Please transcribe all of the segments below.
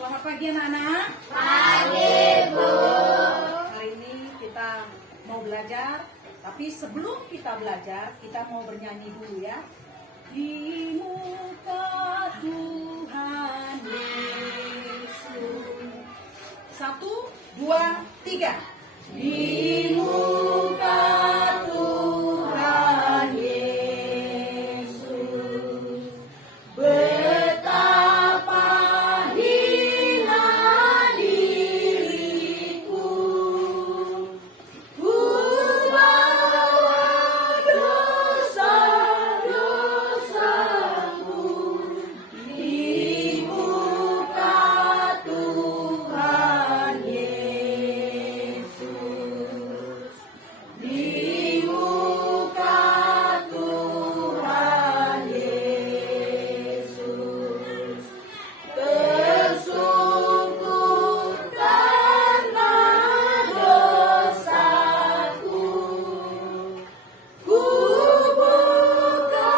Selamat pagi anak-anak. Pagi, Bu. Hari ini kita mau belajar, tapi sebelum kita belajar, kita mau bernyanyi dulu ya. Di muka Tuhan Yesus. 1, 2, 3. Di muka Tuhan Yesus. Betapa hina diriku, ku bawa dosa-dosaku di muka Tuhan Yesus. Di muka Tuhan Yesus. Tersungkur karena dosaku, ku buka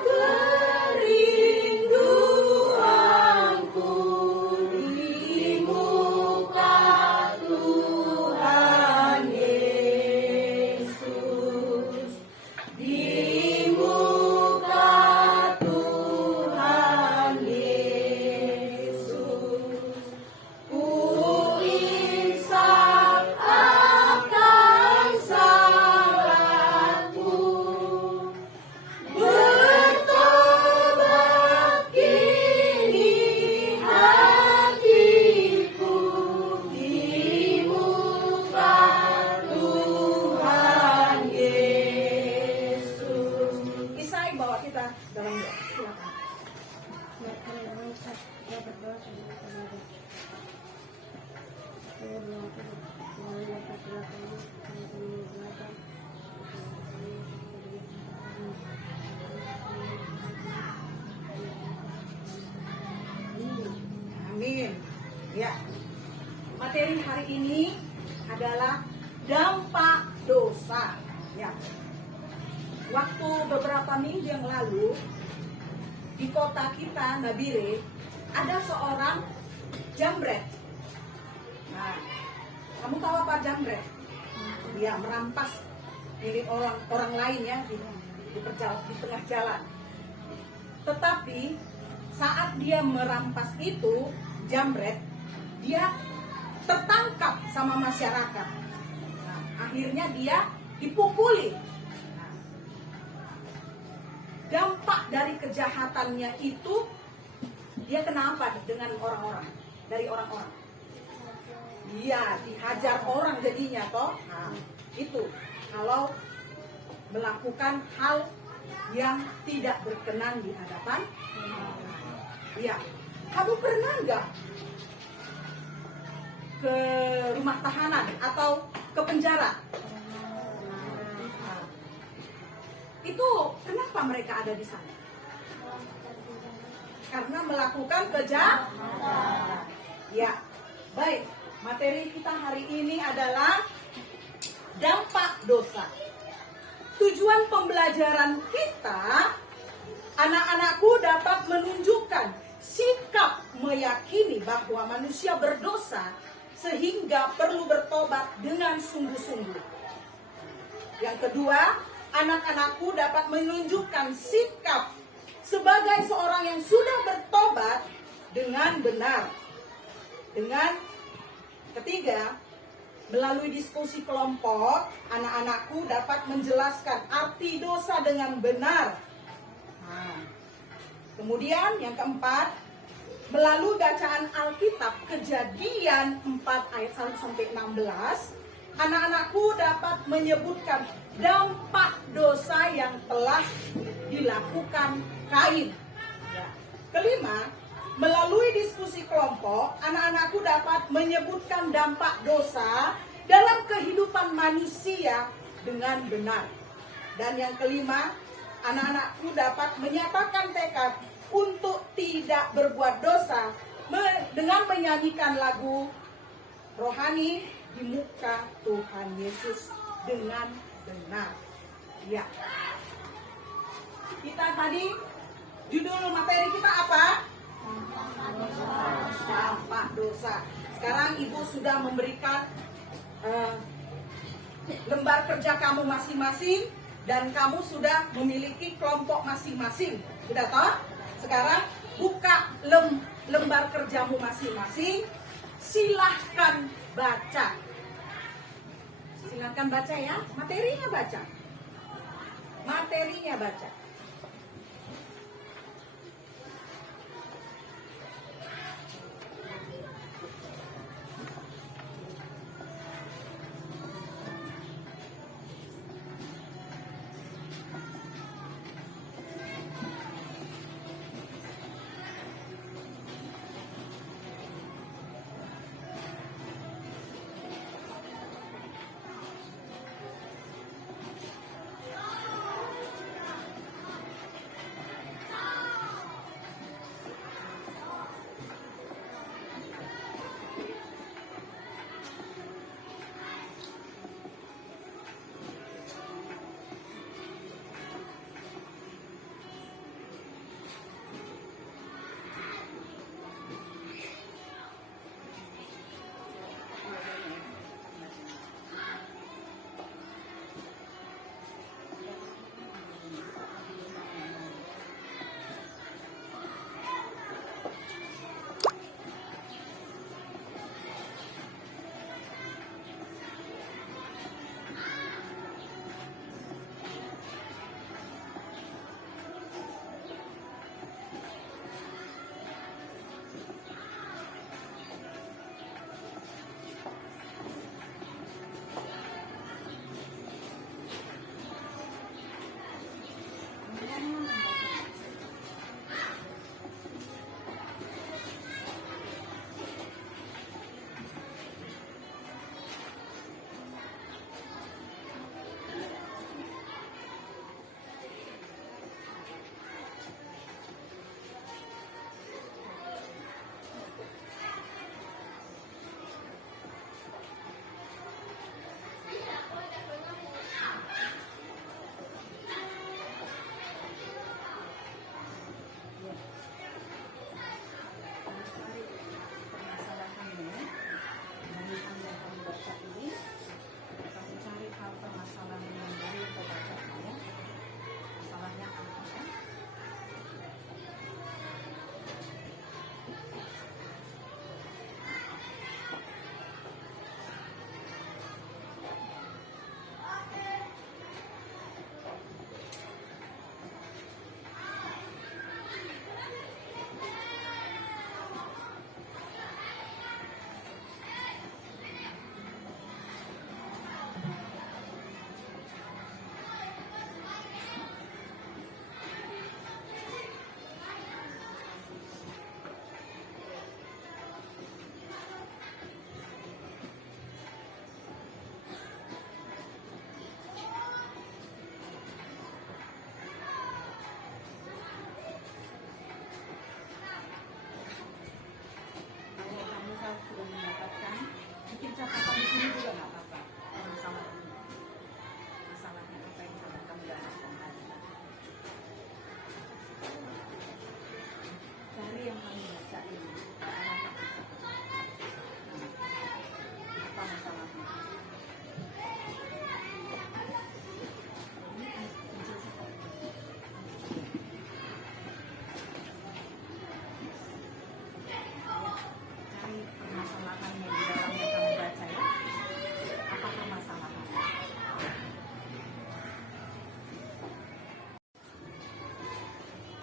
kerinduanku di muka Tuhan Yesus. Di muka Tuhan Yesus. Ku insaf akan salahku, bertobat kini hatiku di muka Tuhan Yesus. Isai bawa kita dalam doa. Silakan. Amin. Ya. Materi hari ini adalah dampak dosa. Ya. Waktu beberapa minggu yang lalu di kota kita Nabire ada seorang jambret. Nah, kamu tahu apa jambret? Dia merampas milik orang lain ya di tengah jalan. Tetapi saat dia merampas itu, jambret, dia tertangkap sama masyarakat. Nah, akhirnya dia dipukuli. Nah, dampak dari kejahatannya itu, dia kenapa dengan orang-orang? Dari orang-orang. Dia dihajar orang jadinya toh. Nah, itu kalau melakukan hal yang tidak berkenan di hadapan. Ya, kamu pernah nggak ke rumah tahanan atau ke penjara? Nah, itu kenapa mereka ada di sana? Karena melakukan kejahatan. Ya, baik. Materi kita hari ini adalah dampak dosa. Tujuan pembelajaran kita, anak-anakku dapat menunjukkan sikap meyakini bahwa manusia berdosa sehingga perlu bertobat dengan sungguh-sungguh. Yang kedua, anak-anakku dapat menunjukkan sikap sebagai seorang yang sudah bertobat dengan benar. Ketiga, melalui diskusi kelompok, anak-anakku dapat menjelaskan arti dosa dengan benar. Nah, kemudian yang keempat, melalui bacaan Alkitab Kejadian 4 ayat 1-16, anak-anakku dapat menyebutkan dampak dosa yang telah dilakukan Kain. Ya. Kelima, melalui diskusi kelompok, anak-anakku dapat menyebutkan dampak dosa dalam kehidupan manusia dengan benar. Dan yang kelima, anak-anakku dapat menyatakan tekad untuk tidak berbuat dosa dengan menyanyikan lagu rohani di muka Tuhan Yesus dengan benar. Ya. Kita tadi judul materi kita apa? Dampak dosa. Sekarang ibu sudah memberikan lembar kerja kamu masing-masing dan kamu sudah memiliki kelompok masing-masing. Sudah tahu? Sekarang buka lembar kerjamu masing-masing. Silahkan baca. Silahkan baca ya. Materinya baca. Materinya baca.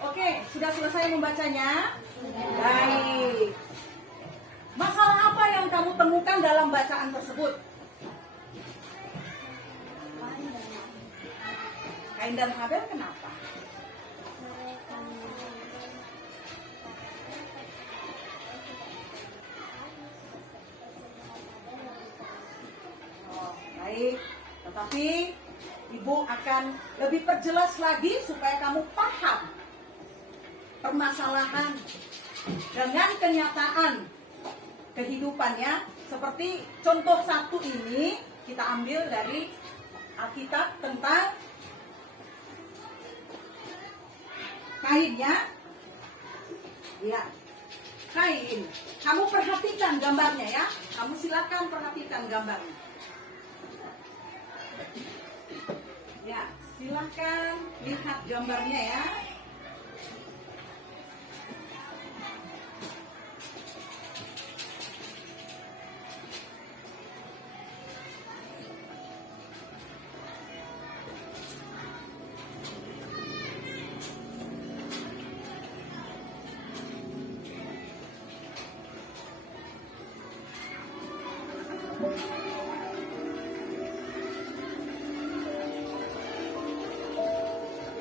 Oke, sudah selesai membacanya? Baik. Masalah apa yang kamu temukan dalam bacaan tersebut? Kain dan Habel kenapa? Oh, baik. Tetapi Ibu akan lebih perjelas lagi supaya kamu paham permasalahan dengan kenyataan kehidupannya. Seperti contoh satu ini kita ambil dari Alkitab tentang kainnya. Ya. kain. Kamu perhatikan gambarnya ya. Kamu silakan perhatikan gambarnya. Ya, silakan lihat gambarnya ya.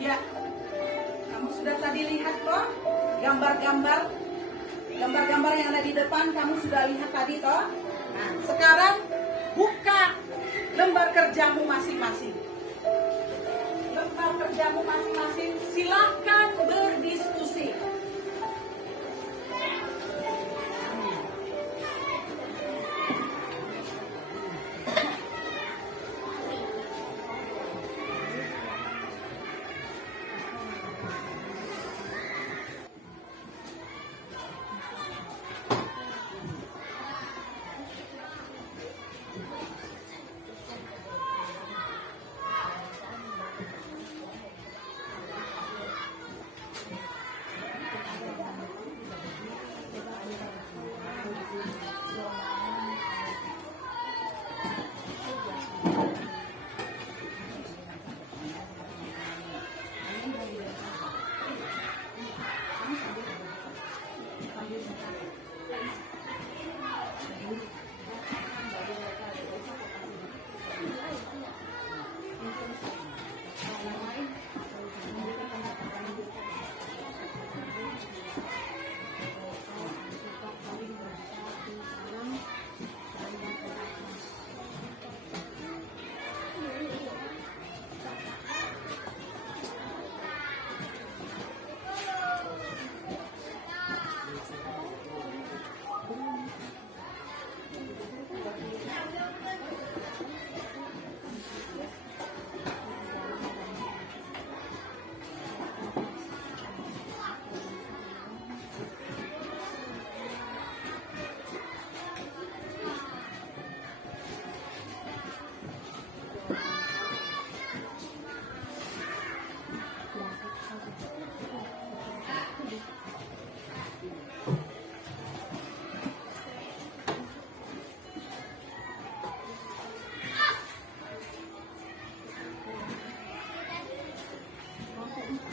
Ya, kamu sudah tadi lihat toh gambar-gambar yang ada di depan, kamu sudah lihat tadi toh. Nah, sekarang buka lembar kerjamu masing-masing. Lembar kerjamu masing-masing, silahkan berdiskusi.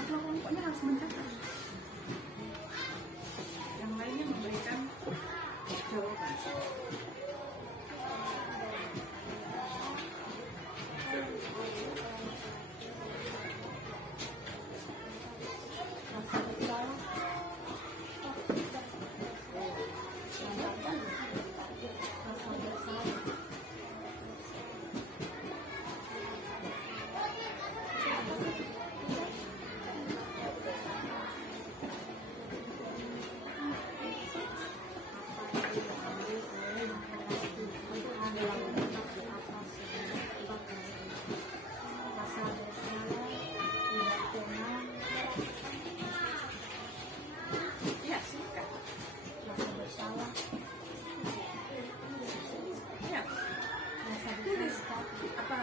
Pokoknya harus mencatat. Yang lainnya memberikan jawaban. Ya, silakan. Ya, tulis apa?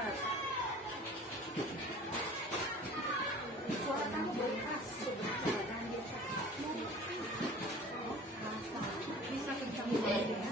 Suara kamu berkeras. Bisa kencang banget ya.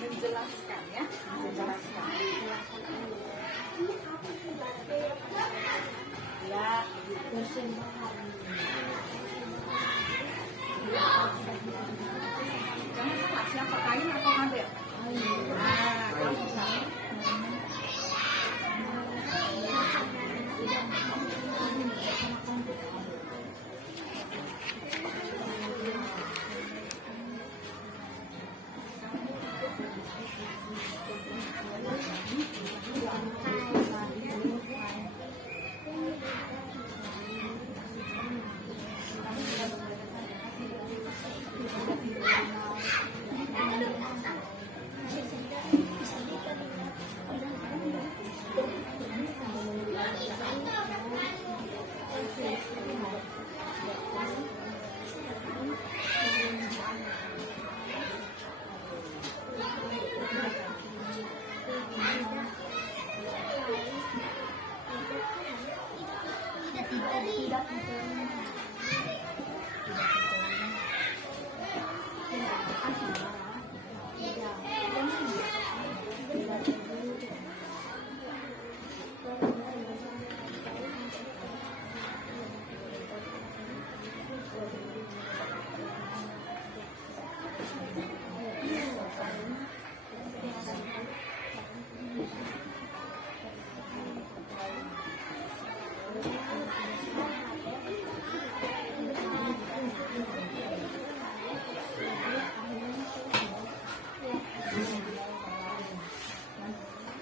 Menjelaskan ya, menjelaskan. Ya, jangan salah siapa kain atau Abel. Nah, kamu salah.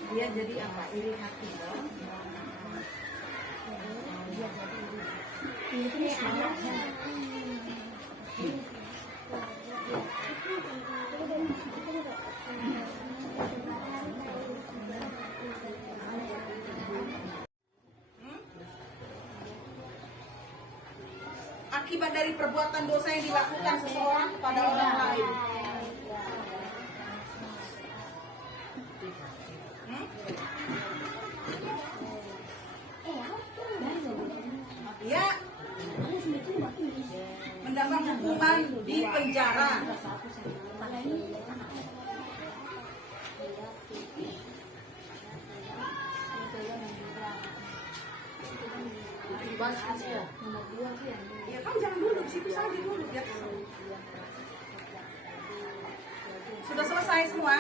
Dia jadi apa? Iri hati dong. Akibat dari perbuatan dosa yang dilakukan seseorang kepada orang lain. Ya, mendapat hukuman di penjara. Ya, kamu jangan dulu di situ saja dulu ya. Sudah selesai semua?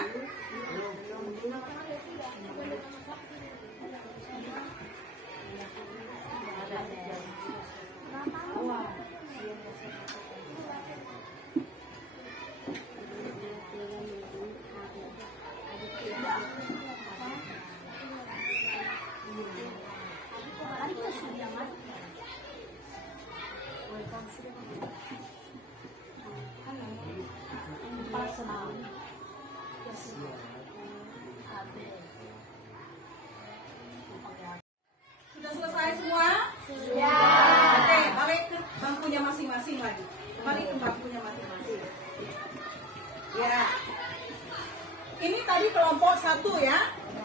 Sudah selesai semua? Sudah. Oke, balik ke bangkunya masing-masing lagi. Kembali ke bangkunya masing-masing. Ya. Ini tadi kelompok 1 ya.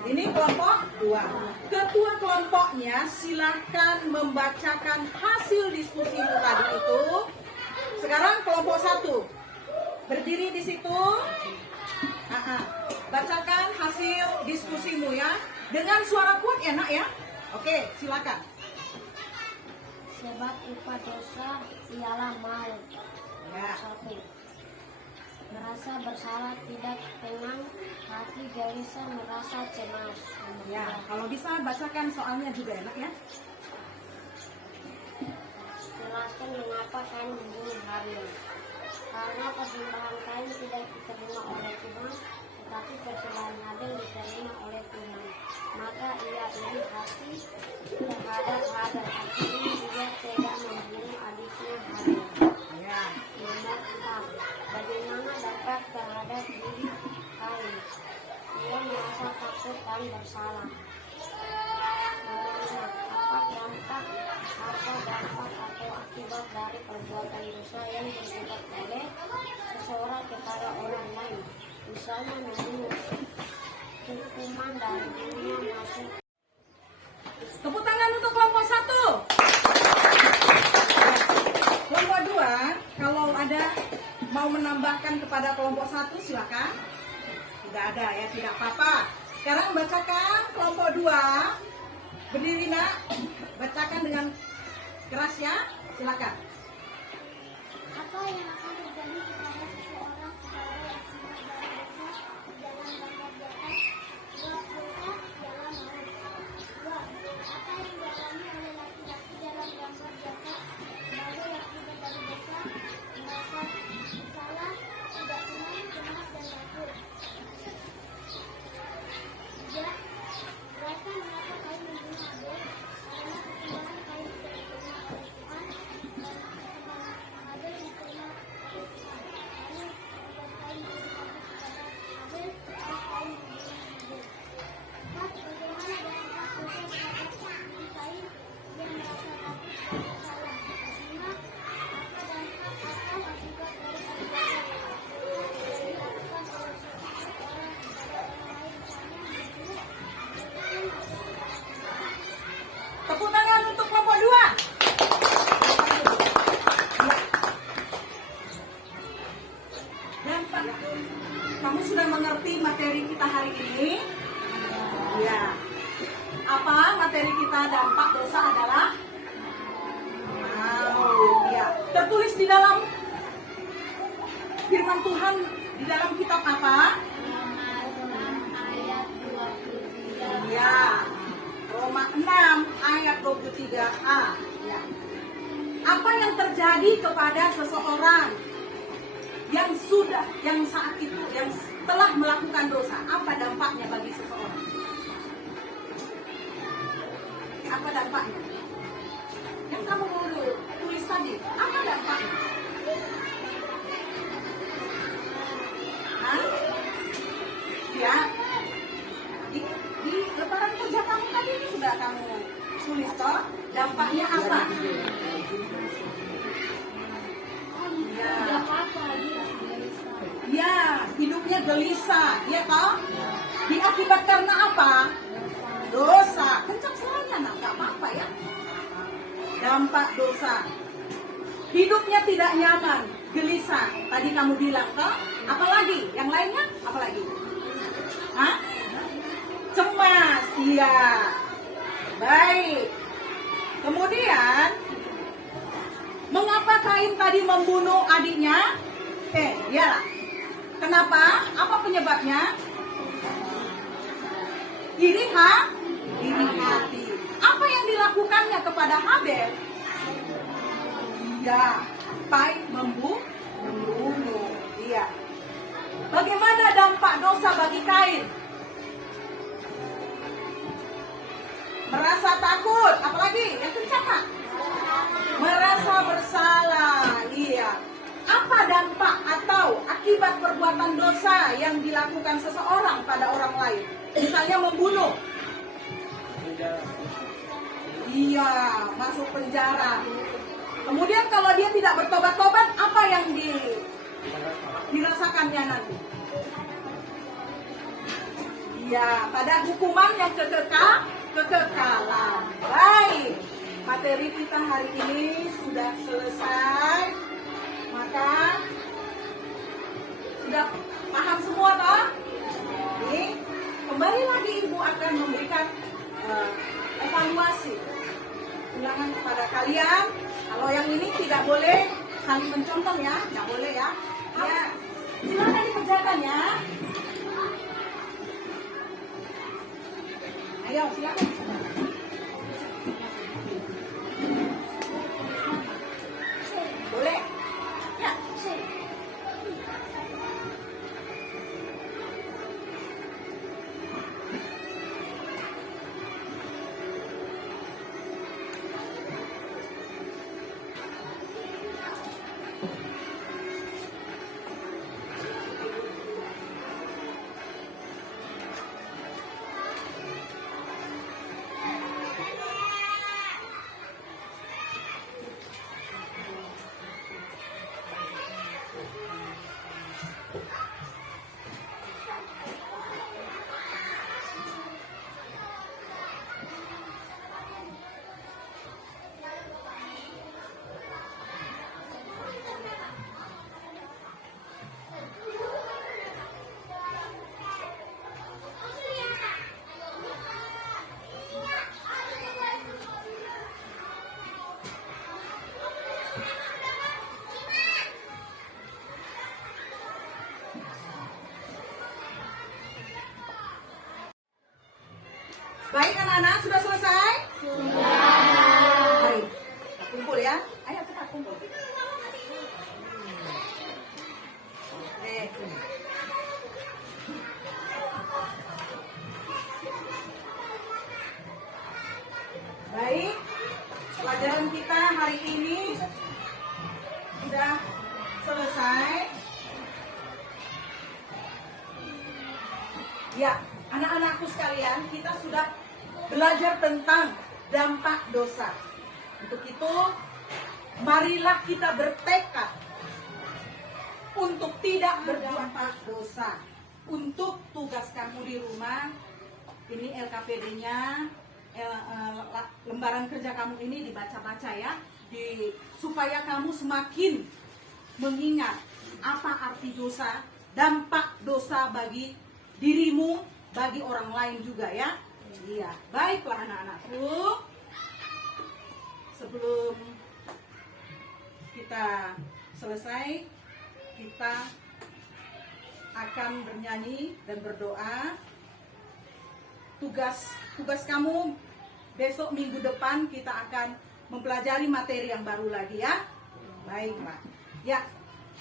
Ini kelompok 2. Ketua kelompoknya silakan membacakan hasil diskusimu tadi itu. Sekarang kelompok 1. Berdiri di situ. Bacakan hasil diskusimu ya. Dengan suara kuat ya nak ya. Oke, silakan. Sebab upah dosa ialah maut. Ya. 1. rasa bersalah, tidak tenang, hati gelisah, merasa cemas. Ya, kalau bisa bacakan soalnya juga enak ya. Jelaskan mengapa kain membunuh Habil. Karena persembahan kain tidak diterima oleh Tuhan, tetapi persembahan Habil diterima oleh Tuhan. Maka ia iri hati terhadap Habil. Akhirnya dia tega membunuh adiknya Habil. Ya. Nomor 6. Bagaimana dampak terhadap diri Kain? Ia merasa takut dan bersalah. Nomor 6. Apa dampak atau akibat dari perbuatan dosa yang dilakukan oleh seseorang kepada orang lain? Misalnya membunuh. Hukuman dari dunia masuk. Tepuk tangan untuk kelompok 1. Kelompok 2, kalau ada mau menambahkan kepada kelompok 1 silakan. Tidak ada ya, tidak apa-apa. Sekarang bacakan kelompok 2. Berdiri nak, bacakan dengan keras ya, silakan. Apa yang akan terjadi kepada seseorang secara yang sudah berdosa di dalam gambar di atas? 2. Perintah dalam maut. 2. Apa yang dialami oleh laki-laki dalam gambar di atas sebagai laki dari dosa, merasa bersalah, tidak tenang, cemas, dan takut. 3. Jelaskan mengapa Kain membunuh Habel. Karena persembahan Kain tidak diterima oleh Tuhan dan persembahan Habel diterima oleh Tuhan. Lalu membuat Kain membunuh Habel kepada Habel, terus Kain membunuh Habel. 4. Bagaimana dampak dosa terhadap diri Kain? Dia merasa takut dan bersalah. 5. Apa dampak atau akibat dari perbuatan dosa yang dilakukan oleh seseorang kepada orang lain, misalnya membunuh. Tepuk tangan untuk kelompok 2. Ya. Dampak. Kamu sudah mengerti materi kita hari ini? Ya. Apa materi kita dampak dosa adalah? Ya. Tertulis di dalam firman Tuhan di dalam kitab apa? Ayat 23. Ya. Roma 6 ayat 23a. Ya. Apa yang terjadi kepada seseorang yang saat itu yang telah melakukan dosa? Apa dampaknya bagi seseorang? Apa dampaknya? Yang kamu mau tulis tadi, apa dampaknya? Hah? Ya. Di lembaran kerja kamu tadi ini sudah kamu tulis toh? Dampaknya apa? Ya. Tidak apa-apa, dia gelisah. Ya, hidupnya gelisah, ya toh? Diakibat karena apa? Dosa. Kencang suaranya, nah, nggak apa-apa ya. Dampak dosa. Hidupnya tidak nyaman, gelisah. Tadi kamu bilang toh? Apalagi? Yang lainnya? Apalagi? Hah? Cemas, iya. Baik. Kemudian, mengapa Kain tadi membunuh adiknya? Iyalah. Kenapa? Apa penyebabnya? Iri hati. Apa yang dilakukannya kepada Habel? Iya, Kain membunuh. Iya. Bagaimana dampak dosa bagi Kain? Merasa takut, apalagi yang kencang Pak? Merasa bersalah, iya. Apa dampak atau akibat perbuatan dosa yang dilakukan seseorang pada orang lain? Misalnya membunuh. Iya, masuk penjara. Kemudian kalau dia tidak bertobat-tobat, apa yang dirasakannya nanti? Iya, pada hukuman yang kekekalan. Baik, materi kita hari ini sudah selesai. Maka sudah paham semua toh? Ini kembali lagi Ibu akan memberikan evaluasi ulangan kepada kalian. Kalau yang ini tidak boleh saling mencontoh ya, nggak boleh ya. Ya, silakan kerjakan ya. Ayo, silakan. Boleh? Ya. Baik anak-anak, sudah selesai? Sudah. Baik, kumpul ya. Ayo cepat kumpul. Oke. Baik, pelajaran kita hari ini sudah selesai. Ya, anak-anakku sekalian, kita sudah belajar tentang dampak dosa. Untuk itu, marilah kita bertekad untuk tidak berdampak dosa. Untuk tugas kamu di rumah, ini LKPD-nya, lembaran kerja kamu ini dibaca-baca ya, supaya kamu semakin mengingat apa arti dosa, dampak dosa bagi dirimu, bagi orang lain juga ya. Iya, baiklah anak-anakku. Sebelum kita selesai, kita akan bernyanyi dan berdoa. Tugas kamu besok minggu depan kita akan mempelajari materi yang baru lagi ya. Baiklah. Ya,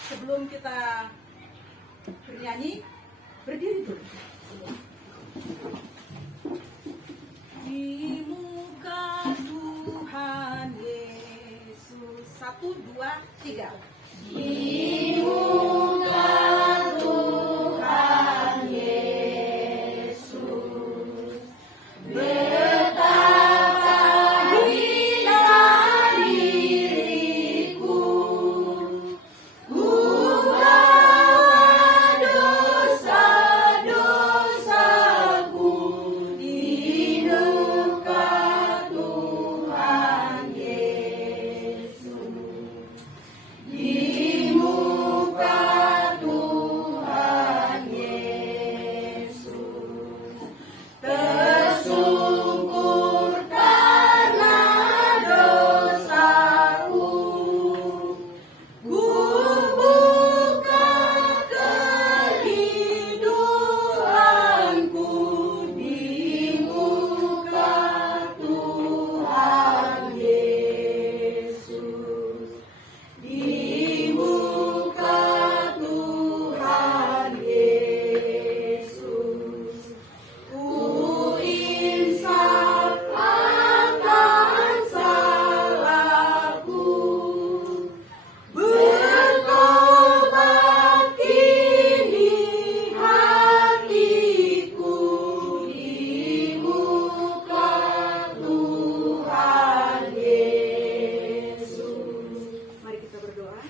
sebelum kita bernyanyi, berdiri dulu. Di muka Tuhan Yesus. 1, 2, 3. Di muka Tuhan Yesus, betapa hina diriku, ku bawa dosa-dosaku di muka Tuhan Yesus. Di muka Tuhan Yesus, tersungkur karena dosaku, ku buka kehidupanku di muka Tuhan Yesus. Di muka Tuhan Yesus, ku insaf akan salahku, bertobat kini hatiku di muka Tuhan Yesus. Mari kita berdoa.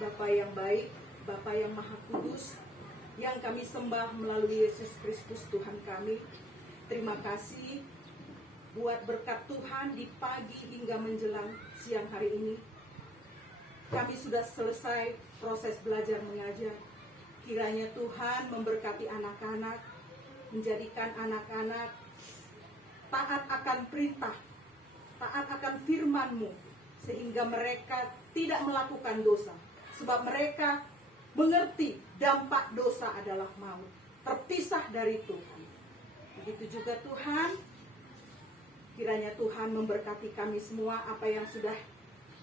Bapa yang baik, Bapa yang maha kudus, yang kami sembah melalui Yesus Kristus Tuhan kami. Terima kasih buat berkat Tuhan di pagi hingga menjelang siang hari ini. Kami sudah selesai proses belajar mengajar. Kiranya Tuhan memberkati anak-anak, menjadikan anak-anak taat akan perintah, taat akan firman-Mu, sehingga mereka tidak melakukan dosa. Sebab mereka mengerti dampak dosa adalah maut, terpisah dari Tuhan. Begitu juga Tuhan, kiranya Tuhan memberkati kami semua. Apa yang sudah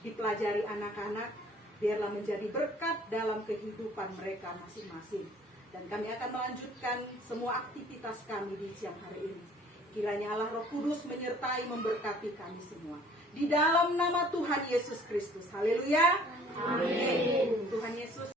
dipelajari anak-anak, biarlah menjadi berkat dalam kehidupan mereka masing-masing. Dan kami akan melanjutkan semua aktivitas kami di siang hari ini. Kiranya Allah Roh Kudus menyertai memberkati kami semua. Di dalam nama Tuhan Yesus Kristus. Haleluya. Amin. Tuhan Yesus